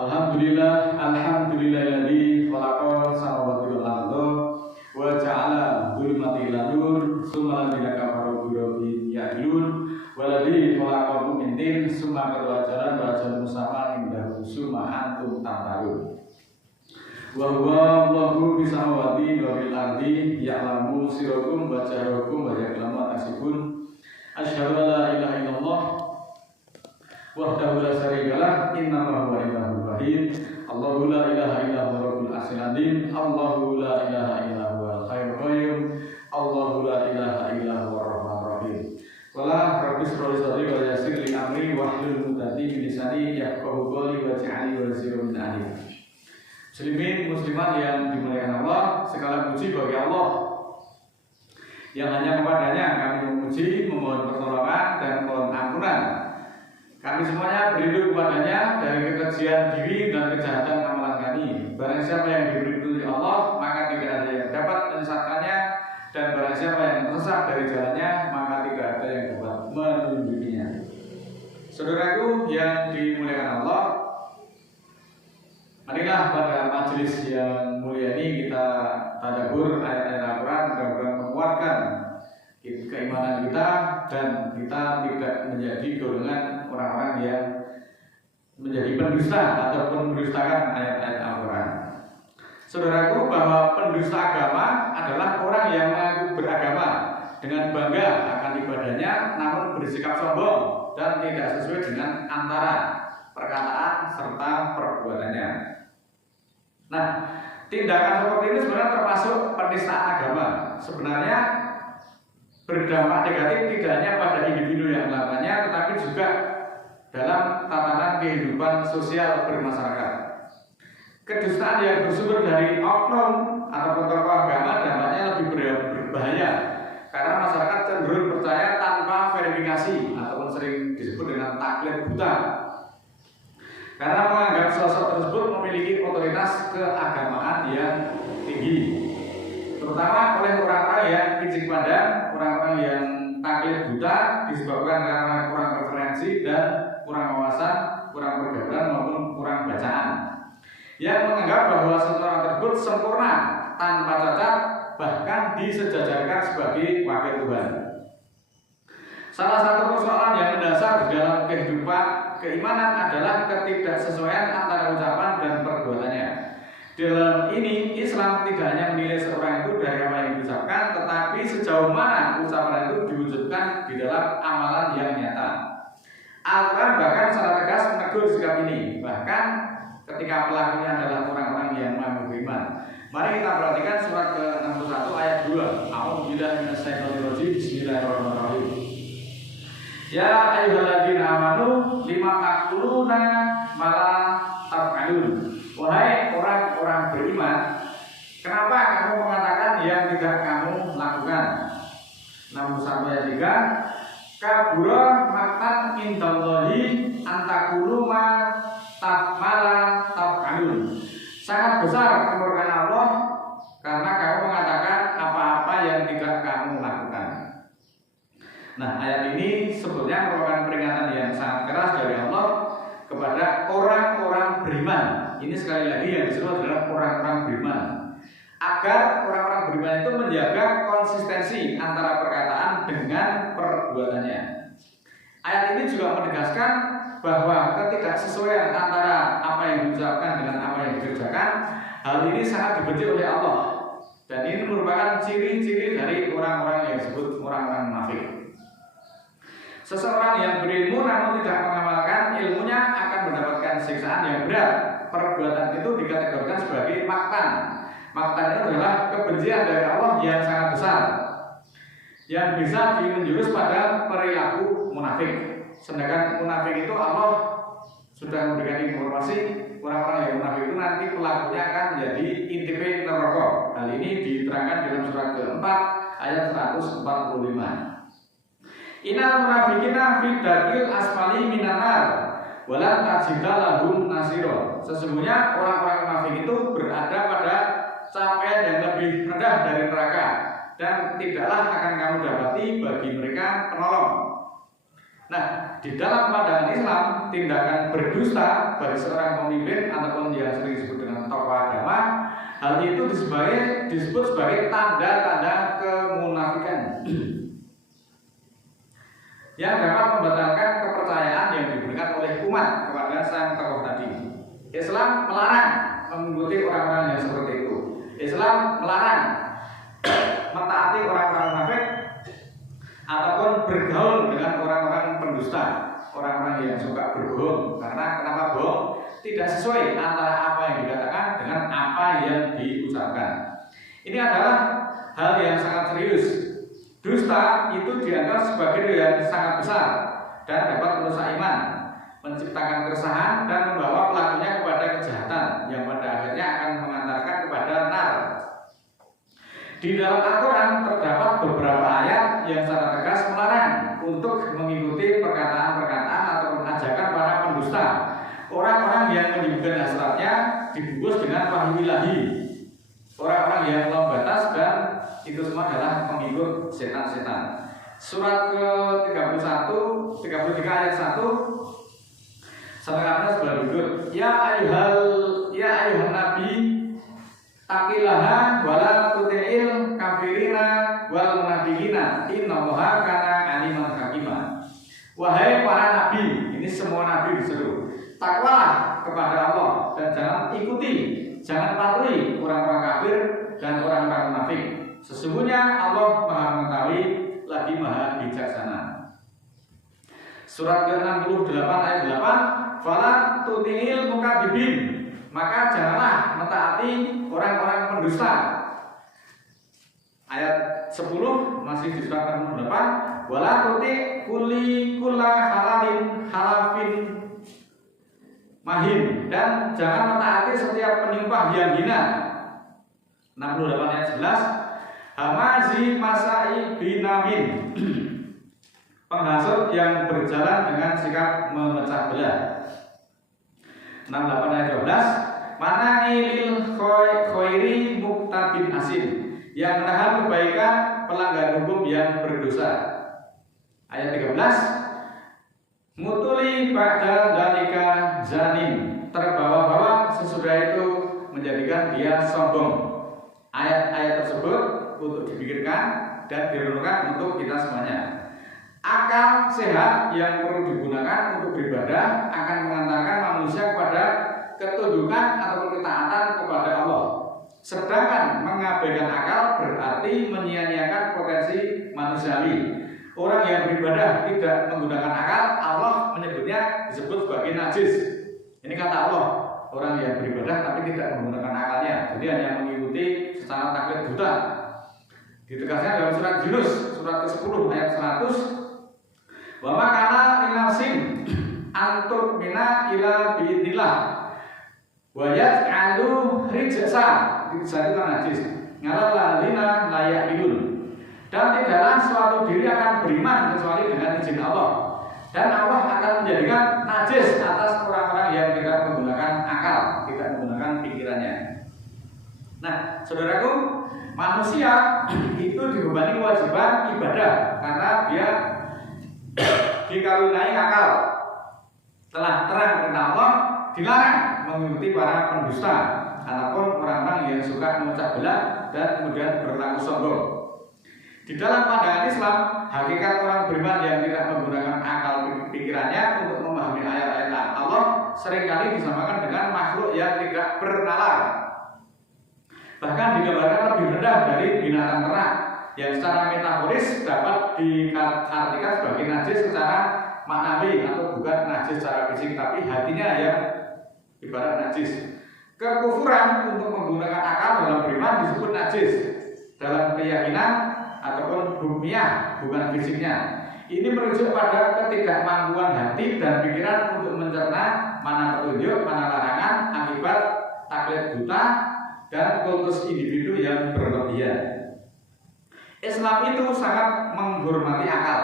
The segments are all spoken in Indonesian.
Alhamdulillahilladzi khalaqa samawati wal arda wa ja'ala dhulumati ila nur summa alladziina kafaru bi rabbihim ya'dilun waladzi khalaqakum min tin summa qad jalan wa ajalun musamma indahu summa antum tamtarun wa huwa Allahu bis samawati wa bil ardi ya'lamu sirrakum wa jahrakum wa ya'lamu ma tasifun asyhadu an la ilaha illallah wahdahu la syarika lah innahu huwa ilahul wahid Allahu la ilaha illa huwa rabbul arsyil azim Allahu la ilaha illa huwal hayyul qayyum Allahu la ilaha illa huwa rahmanur rahim qala rabbis shrah sadri wa yassir li amri wahlul 'uqdatam min lisani yafqahu qawli waj'alni waziran min ahli. Muslimin muslimat yang dimuliakan Allah, segala puji bagi Allah yang hanya kepadanya kami memuji, memohon pertolongan dan mohon ampunan. Kami semuanya berlindung kepadanya dari kekejian diri dan kejahatan amalan kami. Barang siapa yang diberi petunjuk Allah, maka tidak ada yang dapat menyesatkannya, dan barang siapa yang tersesat dari jalannya, maka tidak ada yang dapat menunjukinya. Saudaraku yang dimuliakan Allah, marilah pada majelis yang mulia ini kita tadabbur ayat-ayat Al-Quran, mudah-mudahan menguatkan keimanan kita dan kita tidak menjadi golongan orang-orang yang menjadi pendusta ataupun mendustakan ayat-ayat Al-Quran. Saudaraku, bahwa pendusta agama adalah orang yang mengaku beragama dengan bangga akan ibadahnya, namun bersikap sombong dan tidak sesuai dengan antara perkataan serta perbuatannya. Nah, tindakan seperti ini sebenarnya termasuk penistaan agama. Sebenarnya berdampak negatif tidak hanya pada individu yang melakukannya, tetapi juga dalam tatanan kehidupan sosial bermasyarakat. Kedustaan yang bersumber dari oknum atau tokoh agama dampaknya lebih berbahaya karena masyarakat cenderung percaya tanpa verifikasi ataupun sering disebut dengan taklid buta, karena menganggap sosok tersebut memiliki otoritas keagamaan yang tinggi, terutama oleh orang-orang yang picik pandang, orang-orang yang taklid buta disebabkan karena kurang referensi dan kurang wawasan, kurang pergaulan maupun kurang bacaan, yang menganggap bahwa seseorang tersebut sempurna tanpa cacat, bahkan disejajarkan sebagai wakil Tuhan. Salah satu persoalan yang mendasar di dalam kehidupan keimanan adalah ketidaksesuaian antara ucapan dan perbuatannya. Dalam ini, Islam tidak hanya menilai seorang itu dari apa yang diucapkan, tetapi sejauh mana ucapan itu diwujudkan di dalam amalan yang nyata. Al-Quran bahkan secara tegas menegur sikap ini, bahkan ketika pelakunya adalah orang-orang yang mengaku beriman. Mari kita perhatikan surat ke-61 ayat 2. A'udzubillahi minasyaitonir rajim. Bismillahirrahmanirrahim. Ya ayyuhalladzina amanu lima taquluna ma la taf'alun. Wahai orang-orang beriman, kenapa kamu mengatakan yang tidak kamu lakukan? 61 ayat 3. Kabura maqtan indallahi antaqulu ma taf'alun. Sangat besar kemurkaan Allah karena kamu mengatakan apa-apa yang tidak kamu lakukan. Nah, ayat ini sebetulnya merupakan peringatan yang sangat keras dari Allah kepada orang-orang beriman. Ini sekali lagi yang disebut adalah orang-orang beriman, agar orang-orang beriman itu menjaga konsistensi antara perkataan dengan perbuatannya. Ayat ini juga menegaskan bahwa ketidaksesuaian antara apa yang diucapkan dengan apa yang dikerjakan, hal ini sangat dibenci oleh Allah, dan ini merupakan ciri-ciri dari orang-orang yang disebut orang-orang munafik. Seseorang yang berilmu namun tidak mengamalkan ilmunya akan mendapatkan siksaan yang berat. Perbuatan itu dikategorikan sebagai maktan. Maktan itu adalah kebencian dari Allah yang sangat besar, yang bisa menjurus pada perilaku munafik. Sedangkan munafik itu Allah sudah memberikan informasi, orang-orang yang munafik itu nanti pelakunya akan menjadi intipe neraka. Hal ini diterangkan dalam surat ke-4 ayat 145. Innal munafiqina fi darkil asfali minan nar wa lan tajida lahum nasira. Sesungguhnya orang-orang munafik itu berada pada capaian yang lebih rendah dari neraka, dan tidaklah akan kamu dapati bagi mereka penolong. Nah, di dalam pandangan Islam, tindakan berdusta bagi seorang pemimpin ataupun yang sering disebut dengan tokoh agama, hal itu disebut sebagai tanda-tanda kemunafikan yang dapat membatalkan kepercayaan yang diberikan oleh umat kepada sang tokoh tadi. Islam melarang mengikuti orang-orang yang seperti itu. Islam melarang mentaati orang-orang munafik ataupun bergaul dengan orang-orang pendusta, orang-orang yang suka berbohong. Karena kenapa bohong? Tidak sesuai antara apa yang dikatakan dengan apa yang diucapkan. Ini adalah hal yang sangat serius. Dusta itu dianggap sebagai hal yang sangat besar dan dapat merusak iman, menciptakan keresahan dan membawa pelakunya kepada kejahatan yang pada akhirnya akan mengantarkan kepada nar. Di dalam Al-Quran terdapat beberapa ayat yang secara tegas melarang untuk mengikuti perkataan-perkataan ataupun ajakan para pendusta. Orang-orang yang menyebutkan hasratnya dibungkus dengan wahyu ilahi. Orang-orang yang melampaui batas dan itu semua adalah pengikut setan-setan. Surat ke-33 ayat 1 sampai sebelah berikut. Ya ayuhan nabi taqillaha wala tuti'il kafirina wal munafiqina innallaha kana aliman hakima. Wahai para nabi, ini semua nabi diseru, takwalah kepada Allah dan jangan jangan patuhi orang-orang kafir dan orang-orang munafik. Sesungguhnya Allah Maha mengetahui lagi Maha bijaksana. Surat ke-68 ayat 8, fala tuti'il mukadzibin, maka janganlah mentaati orang-orang pendusta. Ayat 10 masih di surat ke-68, wala tuti kulla halafin mahin, dan jangan mentaati setiap penyembah yang hina. 68 ayat 11, hamazi masai binamin, penghasut yang berjalan dengan sikap memecah belah. 68 ayat 12, mana'ilil khairi muktabin asin, yang menahan kebaikan pelanggar hukum yang berdosa. Ayat 13, mutuli ba'da dalika zanim, terbawa-bawa sesudah itu menjadikan dia sombong. Ayat-ayat tersebut untuk dipikirkan dan direnungkan untuk kita semuanya. Akal sehat yang perlu digunakan untuk beribadah akan mengantarkan manusia kepada ketundukan atau ketaatan kepada Allah. Sedangkan mengabaikan akal berarti menyia-nyiakan potensi manusiawi. Orang yang beribadah tidak menggunakan akal, Allah menyebutnya disebut sebagai najis. Ini kata Allah, orang yang beribadah tapi tidak menggunakan akalnya, jadi hanya mengikuti secara taklid buta. Ditegaskan dalam surat Yunus, surat ke-10 ayat 100, wa makana linafsin antur mina ila biidnillah wa yaj'alu rijsa, rijsa itu kan najis, ngalal ladina layak ilun, dan tidaklah suatu diri akan beriman kecuali dengan izin Allah, dan Allah akan menjadikan najis atas orang-orang yang tidak menggunakan akal, tidak menggunakan pikirannya. Nah, saudaraku, manusia itu dibebani kewajiban ibadah karena dia dikaruniai akal. Telah terang perintah Allah, dilarang mengikuti para pendusta ataupun orang-orang yang suka memecah belah dan kemudian berlaku sombong. Di dalam pandangan Islam, hakikat orang beriman yang tidak menggunakan akal pikirannya untuk memahami ayat-ayat Allah seringkali disamakan dengan makhluk yang tidak bernalar. Bahkan digambarkan lebih rendah dari binatang ternak yang secara metaforis dapat diartikan sebagai najis secara maknawi atau bukan najis secara fisik, tapi hatinya yang ibarat najis. Kekufuran untuk menggunakan akal dalam beriman disebut najis dalam keyakinan ataupun hukumnya, bukan fisiknya. Ini merujuk pada ketidakmampuan hati dan pikiran untuk mencerna mana petunjuk, mana larangan akibat taklid buta dan kultus individu yang berlebihan. Islam itu sangat menghormati akal.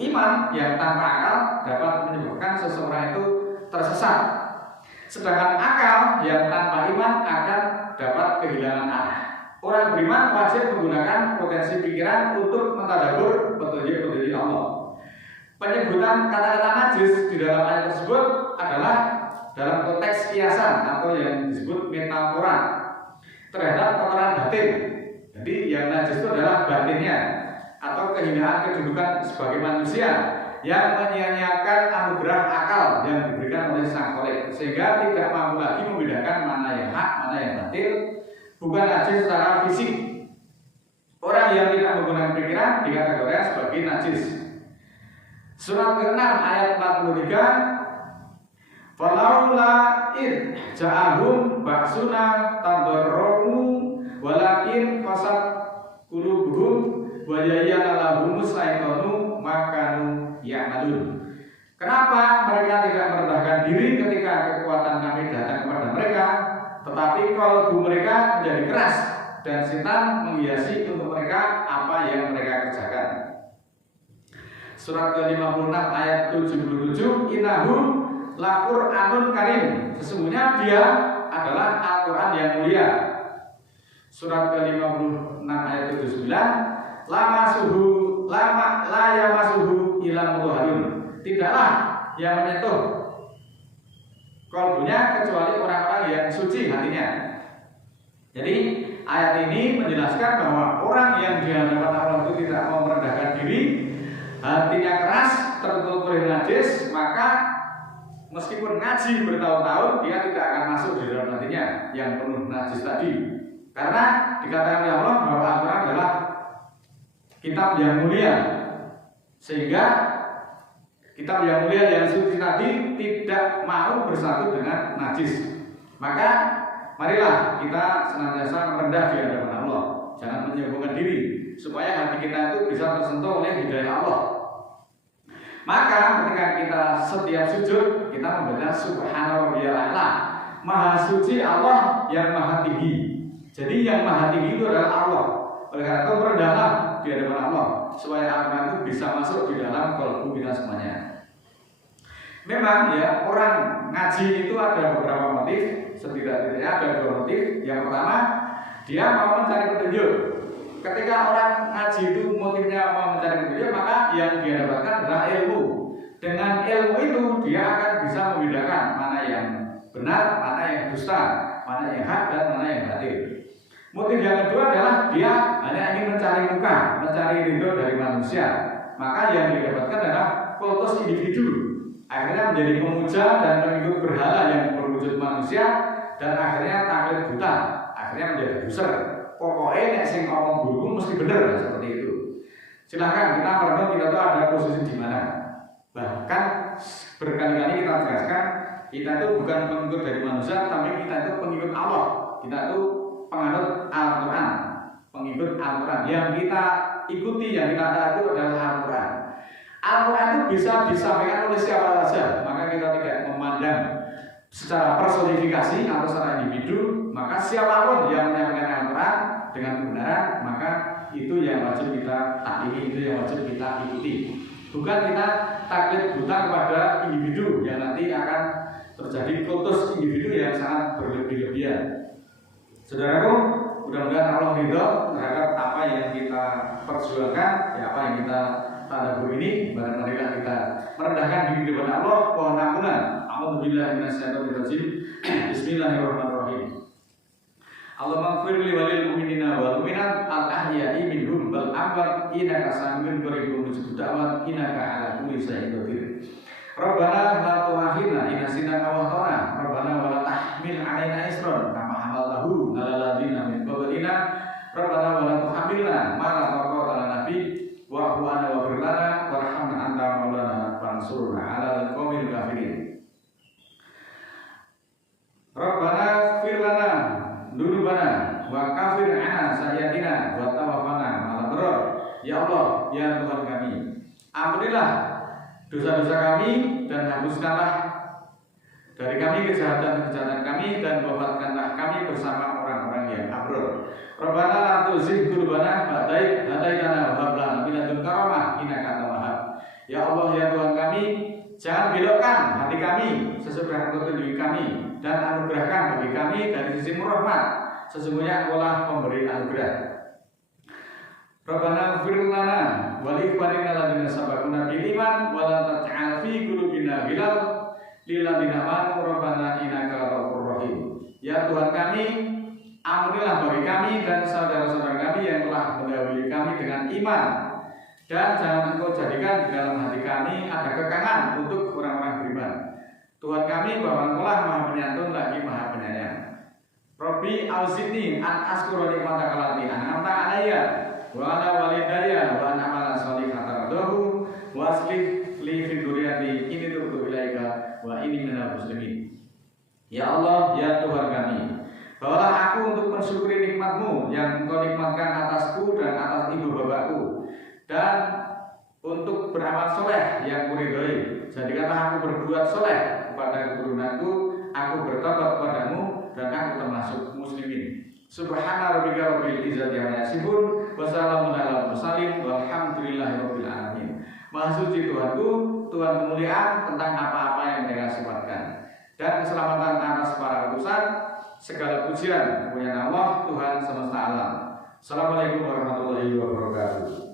Iman yang tanpa akal dapat menyebabkan seseorang itu tersesat. Sedangkan akal yang tanpa iman akan dapat kehilangan arah. Orang beriman wajib menggunakan potensi pikiran untuk mentadabbur petunjuk-petunjuk Allah. Penyebutan kata-kata najis di dalam ayat tersebut adalah dalam konteks kiasan atau yang disebut metafora terhadap kotoran batin. Jadi yang najis itu adalah batinnya atau kehinaan kedudukan sebagai manusia yang menyia-nyiakan anugerah akal yang diberikan oleh Sang Khalik, sehingga tidak mampu lagi membedakan mana yang hak, mana yang batil, bukan najis secara fisik. Orang yang tidak menggunakan pikiran dikategorikan sebagai najis. Surat ke-6 ayat 43, falaula id ja'ahum ba'suna tadarrumu walakin qasat qulubuhum wa yayyana lahumus syaitanu makanu ya'malun. Kenapa mereka tidak merendahkan diri ketika kekuatan kami datang kepada mereka, tetapi kalbu mereka menjadi keras dan setan menghiasi untuk mereka apa yang mereka kerjakan. Surat ke-56 ayat 77, innahu laqur'anun karim, sesungguhnya dia adalah Al-Quran yang mulia. Surat ke-56 ayat 79, la yamasuhu illa mutahharun, tidaklah yang menyentuh kalbunya kecuali orang-orang yang suci hatinya. Jadi ayat ini menjelaskan bahwa orang yang di hadapan Allah itu tidak mau merendahkan diri, hatinya keras, tertutup oleh najis, maka meskipun ngaji bertahun-tahun dia tidak akan masuk di dalam hatinya yang penuh najis tadi. Karena dikatakan oleh Allah bahwa Al-Quran adalah kitab yang mulia, sehingga kitab yang mulia yang suci tadi tidak mau bersatu dengan najis. Maka marilah kita senantiasa merendah di hadapan Allah, jangan menyombongkan diri, supaya hati kita itu bisa tersentuh oleh hidayah Allah. Maka ketika kita setiap sujud, kita membaca Subhana Rabbiyal A'la, Maha Suci Allah yang Maha Tinggi. Jadi yang Maha Tinggi itu adalah Allah. Oleh karena itu merendahlah di hadapan Allah, supaya Al-Quran itu bisa masuk di dalam kalbu kita semuanya. Memang ya, orang ngaji itu ada beberapa motif, setidaknya ada dua motif. Yang pertama, dia mau mencari petunjuk. Ketika orang ngaji itu motifnya mau mencari petunjuk, maka yang dia dapatkan adalah ilmu. Dengan ilmu itu dia akan bisa membedakan mana yang benar, mana yang dusta, mana yang hak dan mana yang batil. Motif yang kedua adalah dia hanya ingin mencari muka, mencari ridho dari manusia. Maka yang didapatkan adalah kultus individu. Akhirnya menjadi pemuja dan pengikut berhala yang berwujud manusia, dan akhirnya taklid buta, akhirnya menjadi doser. Pokoknya nek sing ngomong guruku mesti benar, seperti itu. Silahkan kita merenung kita tuh ada posisi di mana. Bahkan berkali-kali kita jelaskan, kita itu bukan pengikut dari manusia, tapi kita itu pengikut Allah. Kita itu penganut Al-Quran, pengikut Al-Quran. Yang kita ikuti, yang kita taati adalah Al-Quran. Al-Quran itu bisa disampaikan oleh siapa saja, maka kita tidak memandang secara personifikasi atau secara individu. Maka siapapun yang menyampaikan Al-Quran dengan kebenaran, maka itu yang wajib kita taati, itu yang wajib kita ikuti. Bukan kita taklid buta kepada individu yang nanti akan terjadi kultus individu yang sangat berlebih-lebihan. Saudaraku, mudah-mudahan Allah ridho terhadap apa yang kita perjuangkan, ya apa yang kita tadabbur ini. Marilah kita merendahkan diri di depan Allah, mohon ampunan. A'udzubillahi minasyaitonir rajim. Bismillahirrahmanirrahim. Allahumma ighfir li walil mu'minina wal mu'minat al-ahya'i minhum wal amwat innaka sami'un qaribun mujibud da'wat innaka 'ala kulli syai'in qadir. Rabbana la tu'akhidna in nasina aw akhtana. Rabbana wa la tahmil 'alaina isran kama hamaltahu 'alal ladzina min qablina. Rabbana wa la tuhammilna ma la taqata lana bi wa'fu 'anna waghfir lana warhamna anta maulana fansurna 'alal qaumil kafirin. Rabbana ighfir lana dzunubana wa kafir 'anna sayyi'atina wa tawaffana ma'al abrar. Ya Allah, ya Tuhan kami, ampunilah dosa-dosa kami dan hapuskanlah dari kami kejahatan-kejahatan kami dan wafatkanlah kami bersama orang-orang yang abrar. Rabbana la tuzigh qulubana ba'da idh hadaitana wa hab lana min ladunka rahmah innaka antal wahhab. Ya Allah, ya Tuhan kami, jangan belokkan hati kami sesudah Engkau tunjuki kami, dan anugerahkan bagi kami dari sisi rahmat, sesungguhnya Engkau lah pemberi anugerah. Rabbana ighfir lana wal ikhwanina alladziina sabaquna bil iman wa la taj'al fi qulubina ghilal lil ladziina amanu rabbana innaka ghafurur rahim. Ya Tuhan kami, ampunilah bagi kami dan saudara-saudara kami yang telah mendahului kami dengan iman, dan jangan Engkau jadikan di dalam hati kami ada kekangan untuk orang-orang beriman. Tuhan kami, bahwa Engkau-lah Maha Penyantun lagi Maha Penyayang. Rabbi ausidni an askura nikmataka allati an'amta alayya wa ala walidayya wa an amala sholihan tardahu wa aslih li fi dzurriyyati inni tubtu ilaika wa inni minal muslimin. Ya Allah, ya Tuhan kami, bawalah aku untuk mensyukuri nikmat-Mu yang Engkau nikmatkan atasku dan atas ibu bapakku, dan untuk beramal soleh yang kuridhoi. Jadikanlah aku berbuat soleh kepada keturunanku, aku bertobat kepadamu, dan aku termasuk muslimin. Subhana rabbika rabbil izzati amma yasifun wa salamun alal mursalin walhamdulillahi rabbil alamin. Maha suci Tuhanku, Tuhan kemuliaan tentang apa-apa yang Mereka sifatkan, dan keselamatan atas para utusan. Segala pujian kepunyaan Allah, Tuhan semesta alam. Assalamualaikum warahmatullahi wabarakatuh.